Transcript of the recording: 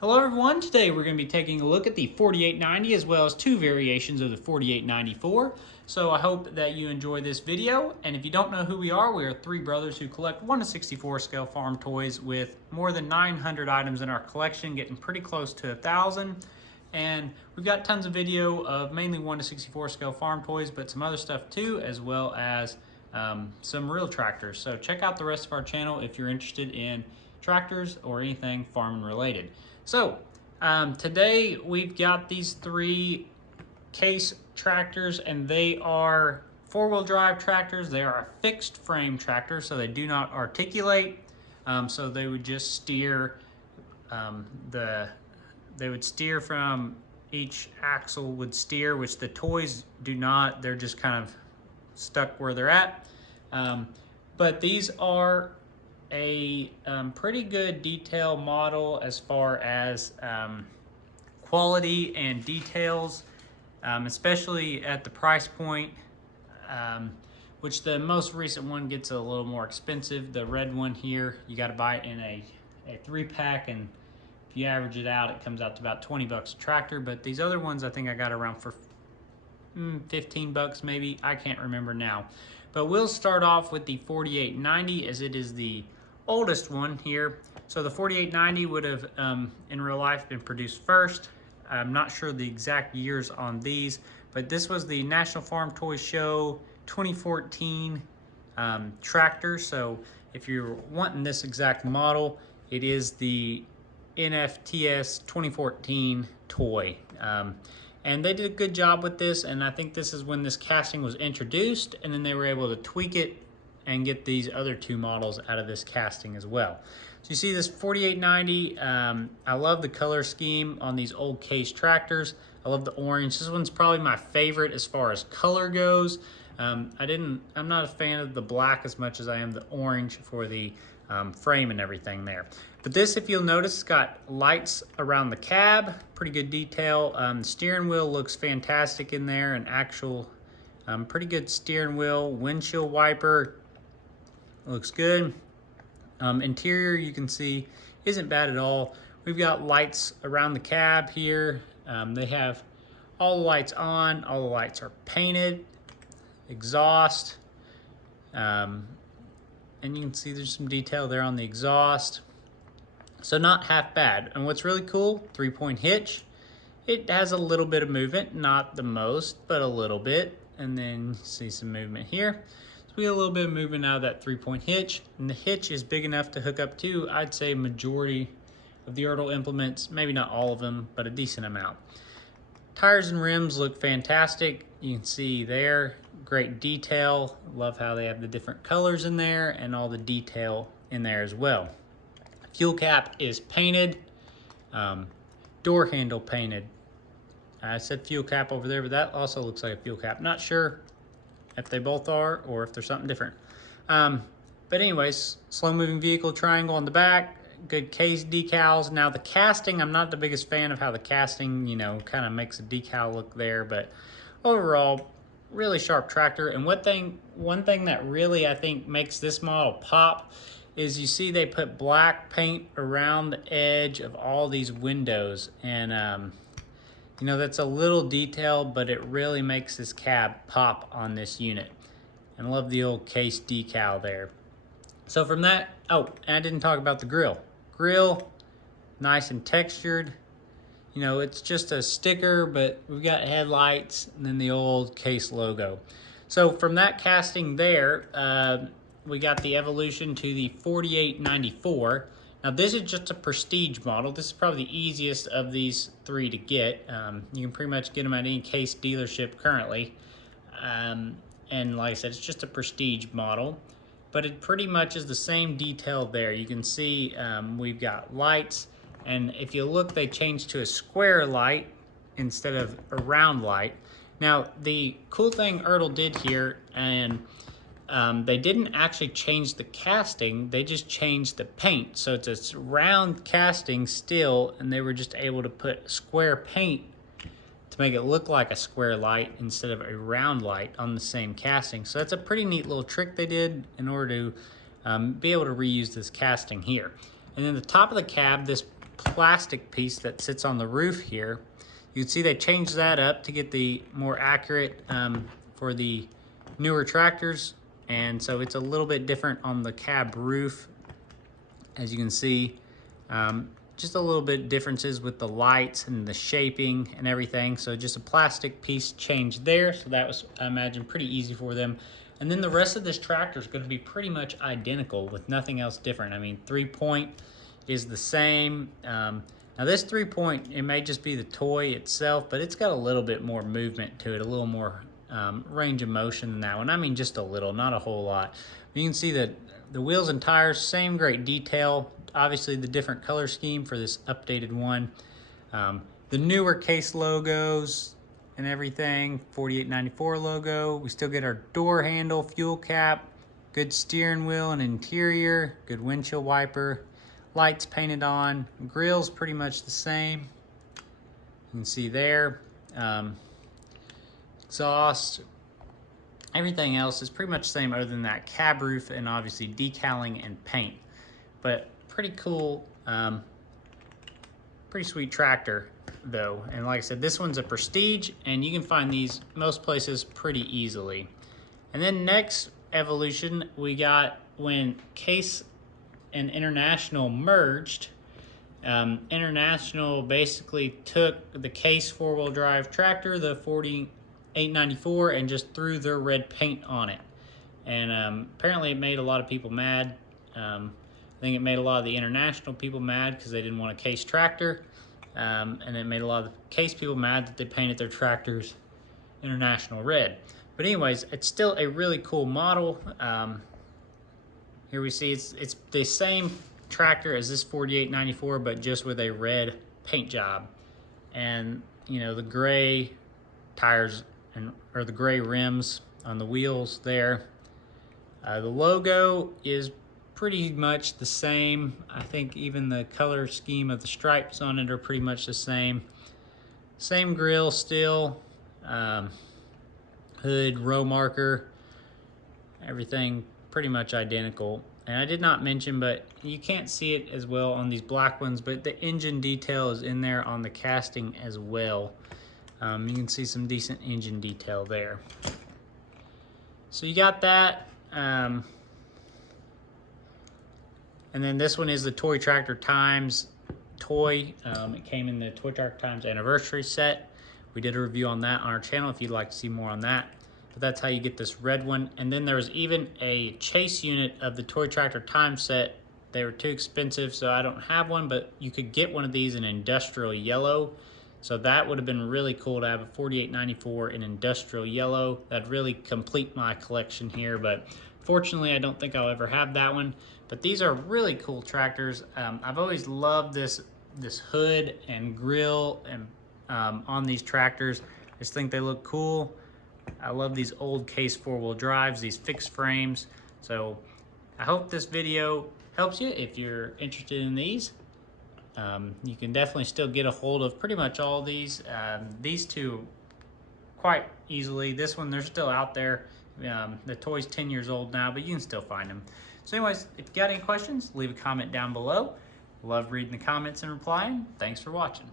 Hello everyone, today we're going to be taking a look at the 4890 as well as two variations of the 4894. So I hope that you enjoy this video, and if you don't know who we are three brothers who collect 1/64 scale farm toys with more than 900 items in our collection, getting pretty close to 1,000. And we've got tons of video of mainly 1/64 scale farm toys, but some other stuff too, as well as some real tractors. So check out the rest of our channel if you're interested in tractors or anything farming related. So today we've got these three Case tractors, and they are four-wheel drive tractors. They are a fixed frame tractor, so they do not articulate. So they would just steer they would steer from each axle would steer, which the toys do not. They're just kind of stuck where they're at. But these are a pretty good detail model as far as quality and details, especially at the price point, which the most recent one gets a little more expensive. The red one here, you got to buy it in a 3-pack, and if you average it out, it comes out to about 20 bucks a tractor. But these other ones I think I got around for 15 bucks maybe, I can't remember now. But we'll start off with the 4890 as it is the oldest one here. So the 4890 would have in real life been produced first. I'm not sure the exact years on these, but this was the National Farm Toy Show 2014 tractor. So if you're wanting this exact model, it is the NFTS 2014 toy. And they did a good job with this, and I think this is when this casting was introduced, and then they were able to tweak it and get these other two models out of this casting as well. So you see this 4890, I love the color scheme on these old Case tractors. I love the orange. This one's probably my favorite as far as color goes. I'm not a fan of the black as much as I am the orange for the frame and everything there. But this, if you'll notice, it's got lights around the cab, pretty good detail. The steering wheel looks fantastic in there, an actual pretty good steering wheel. Windshield wiper looks good. Interior, you can see, isn't bad at all. We've got lights around the cab here. They have all the lights on, all the lights are painted. Exhaust, and you can see there's some detail there on the exhaust. So not half bad. And what's really cool, 3-point hitch. It has a little bit of movement, not the most, but a little bit. And then you see some movement here. So we get a little bit of movement out of that 3-point hitch. And the hitch is big enough to hook up to, I'd say, majority of the Ertl implements. Maybe not all of them, but a decent amount. Tires and rims look fantastic. You can see there, great detail. Love how they have the different colors in there and all the detail in there as well. Fuel cap is painted, door handle painted. I said fuel cap over there, but that also looks like a fuel cap. Not sure if they both are or if there's something different. But anyways, slow moving vehicle triangle on the back, good Case decals. Now the casting, I'm not the biggest fan of how the casting, kind of makes a decal look there, but overall, really sharp tractor. And one thing that really I think makes this model pop is you see they put black paint around the edge of all these windows, and that's a little detail, but it really makes this cab pop on this unit. And I love the old Case decal there. So from that, oh, and I didn't talk about the grill. Grill, nice and textured. It's just a sticker, but we've got headlights and then the old Case logo. So from that casting there, we got the evolution to the 4894. Now this is just a prestige model. This is probably the easiest of these three to get. You can pretty much get them at any Case dealership currently. And like I said, it's just a prestige model, but it pretty much is the same detail there. You can see we've got lights, and if you look, they changed to a square light instead of a round light. Now the cool thing Ertl did here, and they didn't actually change the casting, they just changed the paint. So it's a round casting still, and they were just able to put square paint to make it look like a square light instead of a round light on the same casting. So that's a pretty neat little trick they did in order to be able to reuse this casting here. And then the top of the cab, this plastic piece that sits on the roof here. You can see they changed that up to get the more accurate for the newer tractors. And so it's a little bit different on the cab roof, as you can see. Just a little bit differences with the lights and the shaping and everything. So just a plastic piece changed there. So that was, I imagine, pretty easy for them. And then the rest of this tractor is going to be pretty much identical with nothing else different. I mean, 3-point is the same. Now this 3-point, it may just be the toy itself, but it's got a little bit more movement to it, a little more range of motion than that one. I mean, just a little, not a whole lot. You can see that the wheels and tires, same great detail. Obviously the different color scheme for this updated one. The newer Case logos and everything, 4894 logo. We still get our door handle, fuel cap, good steering wheel and interior, good windshield wiper, lights painted on, grill's pretty much the same. You can see there, exhaust, everything else is pretty much the same other than that cab roof and obviously decaling and paint. But pretty cool, pretty sweet tractor though. And like I said, this one's a Prestige and you can find these most places pretty easily. And then next evolution, we got when Case and International merged. International basically took the Case 4-wheel drive tractor, the 4894, and just threw their red paint on it. And apparently it made a lot of people mad. I think it made a lot of the International people mad because they didn't want a Case tractor. And it made a lot of the Case people mad that they painted their tractors International red. But anyways, it's still a really cool model. Here we see it's the same tractor as this 4894, but just with a red paint job. And you know, the gray tires or the gray rims on the wheels there. The logo is pretty much the same. I think even the color scheme of the stripes on it are pretty much the same. Same grille still, hood, row marker, everything pretty much identical. And I did not mention, but you can't see it as well on these black ones, but the engine detail is in there on the casting as well. You can see some decent engine detail there. So you got that. And then this one is the Toy Tractor Times toy. It came in the Toy Tractor Times anniversary set. We did a review on that on our channel if you'd like to see more on that. But that's how you get this red one. And then there was even a chase unit of the Toy Tractor Times set. They were too expensive, so I don't have one, but you could get one of these in industrial yellow. So that would have been really cool to have a 4894 in industrial yellow. That'd really complete my collection here, but fortunately I don't think I'll ever have that one. But these are really cool tractors. I've always loved this hood and grill and on these tractors. I just think they look cool. I love these old Case 4-wheel drives, these fixed frames. So I hope this video helps you if you're interested in these. You can definitely still get a hold of pretty much all these. These two quite easily. This one, they're still out there. The toy's 10 years old now, but you can still find them. So anyways, if you got any questions, leave a comment down below. Love reading the comments and replying. Thanks for watching.